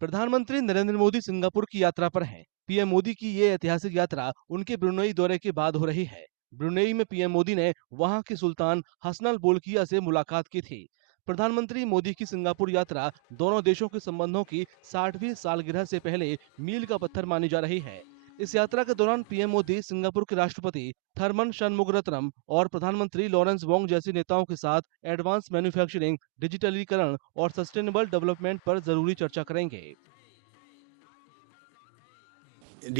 प्रधानमंत्री नरेंद्र मोदी सिंगापुर की यात्रा पर हैं। पीएम मोदी की ये ऐतिहासिक यात्रा उनके ब्रुनेई दौरे के बाद हो रही है। ब्रुनेई में पीएम मोदी ने वहां के सुल्तान हसनल बोल्किया से मुलाकात की थी। प्रधानमंत्री मोदी की सिंगापुर यात्रा दोनों देशों के संबंधों की 60वीं सालगिरह से पहले मील का पत्थर मानी जा रही है। इस यात्रा के दौरान पीएम मोदी सिंगापुर के राष्ट्रपति थरमन शनमुगरत्नम और प्रधानमंत्री लॉरेंस वोंग जैसे नेताओं के साथ एडवांस मैन्युफैक्चरिंग, डिजिटलीकरण और सस्टेनेबल डेवलपमेंट पर जरूरी चर्चा करेंगे।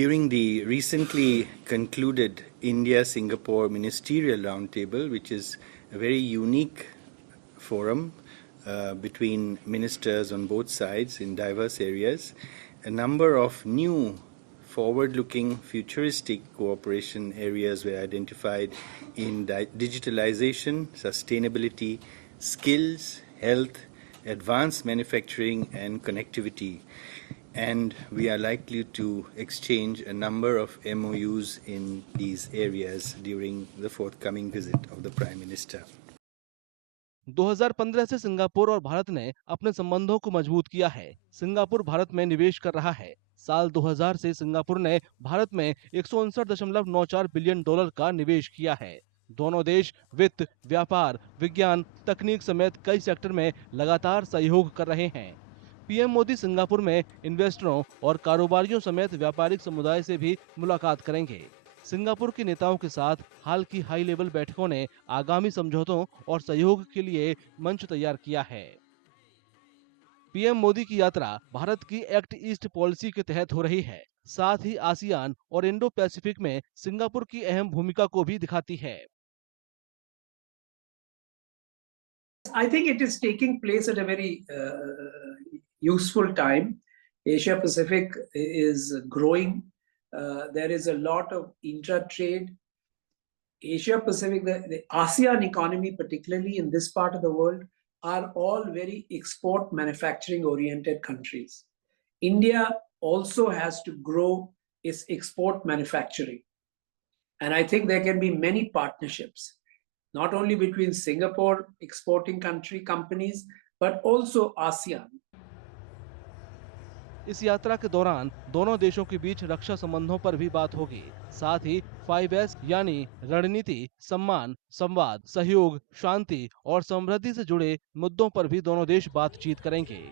During the recently concluded India-Singapore Ministerial Roundtable, which is a very unique forum between ministers on both sides in diverse areas, a number of new forward-looking futuristic cooperation areas were identified in digitalization, sustainability, skills, health, advanced manufacturing and connectivity. And we are likely to exchange a number of MOUs in these areas during the forthcoming visit of the Prime Minister. 2015 से Singapore और भारत ने अपने संबंधों को मजबूत किया है। Singapore Bharat में निवेश कर रहा है। साल 2000 से सिंगापुर ने भारत में 159.94 बिलियन डॉलर का निवेश किया है। दोनों देश वित्त, व्यापार, विज्ञान, तकनीक समेत कई सेक्टर में लगातार सहयोग कर रहे हैं। पीएम मोदी सिंगापुर में इन्वेस्टरों और कारोबारियों समेत व्यापारिक समुदाय से भी मुलाकात करेंगे। सिंगापुर के नेताओं के साथ हाल की हाई लेवल बैठकों ने आगामी समझौतों और सहयोग के लिए मंच तैयार किया है। पीएम मोदी की यात्रा भारत की एक्ट ईस्ट पॉलिसी के तहत हो रही है। साथ ही आसियान और इंडो पैसिफिक में सिंगापुर की अहम भूमिका को भी दिखाती है। I think it is taking place at a very useful time. Asia Pacific is growing. There is a lot of intra-trade. Asia Pacific, the ASEAN economy, particularly in this part of the world, are all very export manufacturing oriented countries. India also has to grow its export manufacturing. And I think there can be many partnerships, not only between Singapore exporting country companies, but also ASEAN. इस यात्रा के दौरान दोनों देशों के बीच रक्षा संबंधों पर भी बात होगी। साथ ही 5S यानी रणनीति, सम्मान, संवाद, सहयोग, शांति और समृद्धि से जुड़े मुद्दों पर भी दोनों देश बातचीत करेंगे।